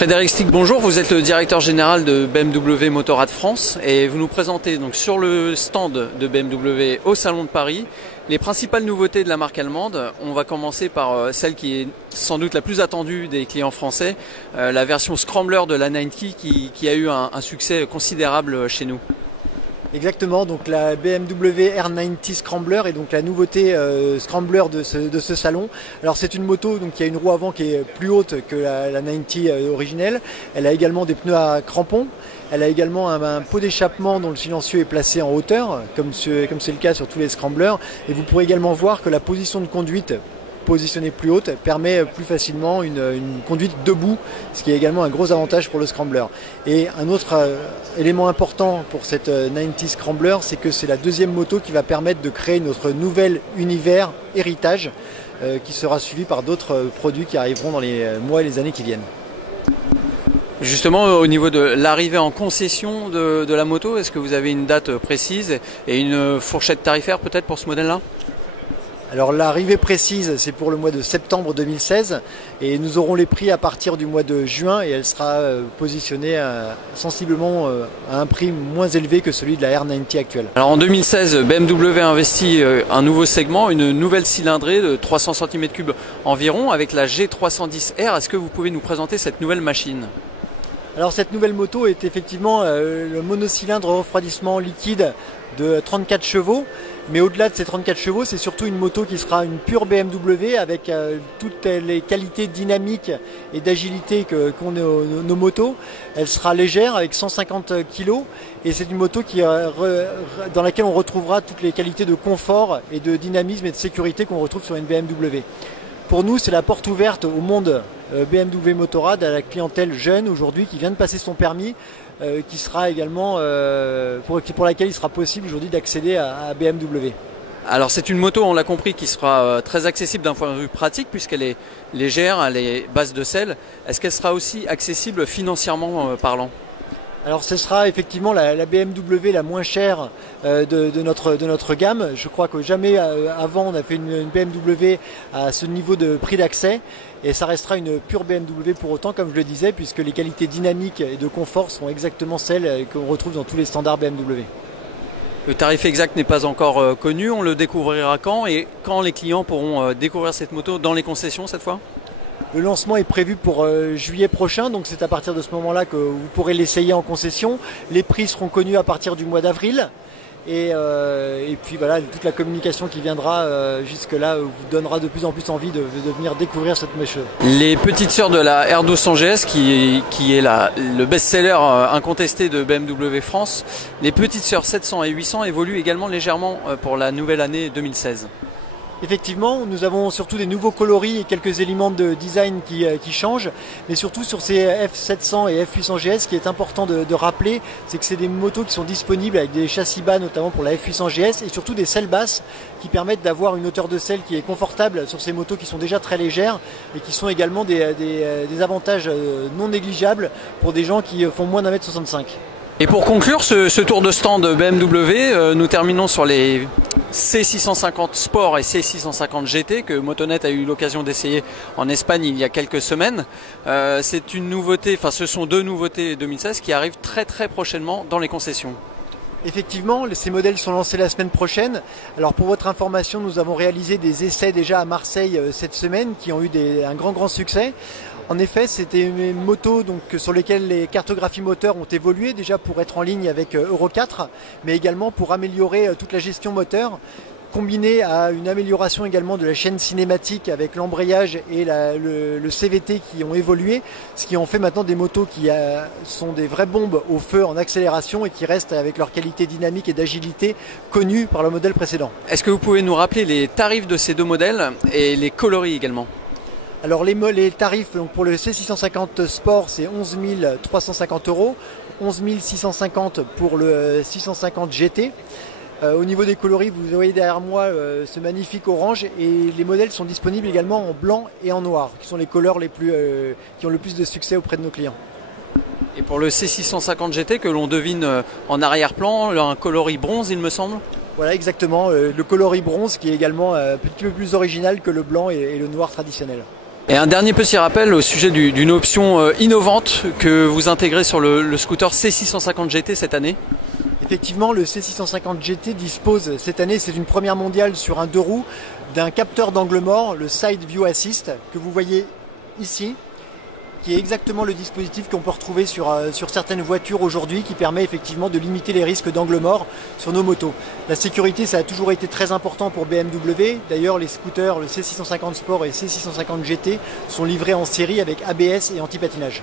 Frédéric Stick, bonjour, vous êtes le directeur général de BMW Motorrad France et vous nous présentez donc sur le stand de BMW au Salon de Paris les principales nouveautés de la marque allemande. On va commencer par celle qui est sans doute la plus attendue des clients français, la version Scrambler de la 90 qui a eu un succès considérable chez nous. Exactement, donc la BMW R90 Scrambler est donc la nouveauté Scrambler de ce salon. Alors c'est une moto donc qui a une roue avant qui est plus haute que la 90 originelle. Elle a également des pneus à crampons. Elle a également un pot d'échappement dont le silencieux est placé en hauteur, comme c'est le cas sur tous les Scramblers. Et vous pourrez également voir que la position de conduite positionnée plus haute permet plus facilement une conduite debout, ce qui est également un gros avantage pour le Scrambler. Et un autre élément important pour cette 90 Scrambler, c'est que c'est la deuxième moto qui va permettre de créer notre nouvel univers héritage qui sera suivi par d'autres produits qui arriveront dans les mois et les années qui viennent. Justement, au niveau de l'arrivée en concession de la moto, est-ce que vous avez une date précise et une fourchette tarifaire peut-être pour ce modèle-là ? Alors l'arrivée précise, c'est pour le mois de septembre 2016 et nous aurons les prix à partir du mois de juin et elle sera positionnée sensiblement à un prix moins élevé que celui de la R90 actuelle. Alors en 2016, BMW a investi un nouveau segment, une nouvelle cylindrée de 300 cm3 environ avec la G310R. Est-ce que vous pouvez nous présenter cette nouvelle machine ? Alors cette nouvelle moto est effectivement le monocylindre refroidissement liquide de 34 chevaux. Mais au-delà de ces 34 chevaux, c'est surtout une moto qui sera une pure BMW avec toutes les qualités dynamiques et d'agilité qu'ont nos motos. Elle sera légère avec 150 kg et c'est une moto dans laquelle on retrouvera toutes les qualités de confort et de dynamisme et de sécurité qu'on retrouve sur une BMW. Pour nous, c'est la porte ouverte au monde BMW Motorrad, à la clientèle jeune aujourd'hui qui vient de passer son permis, qui sera également pour laquelle il sera possible aujourd'hui d'accéder à BMW. Alors c'est une moto, on l'a compris, qui sera très accessible d'un point de vue pratique puisqu'elle est légère, elle est basse de selle. Est-ce qu'elle sera aussi accessible financièrement parlant ? Alors ce sera effectivement la BMW la moins chère de notre gamme. Je crois que jamais avant on a fait une BMW à ce niveau de prix d'accès et ça restera une pure BMW pour autant, comme je le disais, puisque les qualités dynamiques et de confort seront exactement celles qu'on retrouve dans tous les standards BMW. Le tarif exact n'est pas encore connu, on le découvrira quand et quand les clients pourront découvrir cette moto dans les concessions cette fois ? Le lancement est prévu pour juillet prochain, donc c'est à partir de ce moment-là que vous pourrez l'essayer en concession. Les prix seront connus à partir du mois d'avril. Et puis voilà, toute la communication qui viendra jusque-là vous donnera de plus en plus envie de venir découvrir cette moto. Les petites sœurs de la R200 GS qui est le best-seller incontesté de BMW France, les petites sœurs 700 et 800 évoluent également légèrement pour la nouvelle année 2016. Effectivement, nous avons surtout des nouveaux coloris et quelques éléments de design qui changent, mais surtout sur ces F700 et F800 GS, ce qui est important de rappeler, c'est que c'est des motos qui sont disponibles avec des châssis bas, notamment pour la F800 GS, et surtout des selles basses qui permettent d'avoir une hauteur de selle qui est confortable sur ces motos qui sont déjà très légères et qui sont également des avantages non négligeables pour des gens qui font moins d'1m65. Et pour conclure ce tour de stand BMW, nous terminons sur les C650 Sport et C650 GT que Motonet a eu l'occasion d'essayer en Espagne il y a quelques semaines. C'est une nouveauté, enfin ce sont deux nouveautés 2016 qui arrivent très prochainement dans les concessions. Effectivement, ces modèles sont lancés la semaine prochaine. Alors pour votre information, nous avons réalisé des essais déjà à Marseille cette semaine qui ont eu un grand succès. En effet, c'était une moto sur lesquelles les cartographies moteurs ont évolué déjà pour être en ligne avec Euro 4, mais également pour améliorer toute la gestion moteur, combinée à une amélioration également de la chaîne cinématique avec l'embrayage et le CVT qui ont évolué, ce qui en fait maintenant des motos qui sont des vraies bombes au feu en accélération et qui restent avec leur qualité dynamique et d'agilité connue par le modèle précédent. Est-ce que vous pouvez nous rappeler les tarifs de ces deux modèles et les coloris également ? Alors les tarifs donc pour le C650 Sport c'est 11 350 €, 11 650 pour le 650 GT. Au niveau des coloris, vous voyez derrière moi ce magnifique orange et les modèles sont disponibles également en blanc et en noir, qui sont les couleurs qui ont le plus de succès auprès de nos clients. Et pour le C650 GT que l'on devine en arrière-plan, un coloris bronze il me semble ? Voilà exactement, le coloris bronze qui est également un petit peu plus original que le blanc et le noir traditionnel. Et un dernier petit rappel au sujet d'une option innovante que vous intégrez sur le scooter C650 GT cette année. Effectivement, le C650 GT dispose cette année, c'est une première mondiale sur un 2 roues, d'un capteur d'angle mort, le Side View Assist, que vous voyez ici, qui est exactement le dispositif qu'on peut retrouver sur certaines voitures aujourd'hui, qui permet effectivement de limiter les risques d'angle mort sur nos motos. La sécurité, ça a toujours été très important pour BMW. D'ailleurs, les scooters, le C650 Sport et C650 GT, sont livrés en série avec ABS et anti-patinage.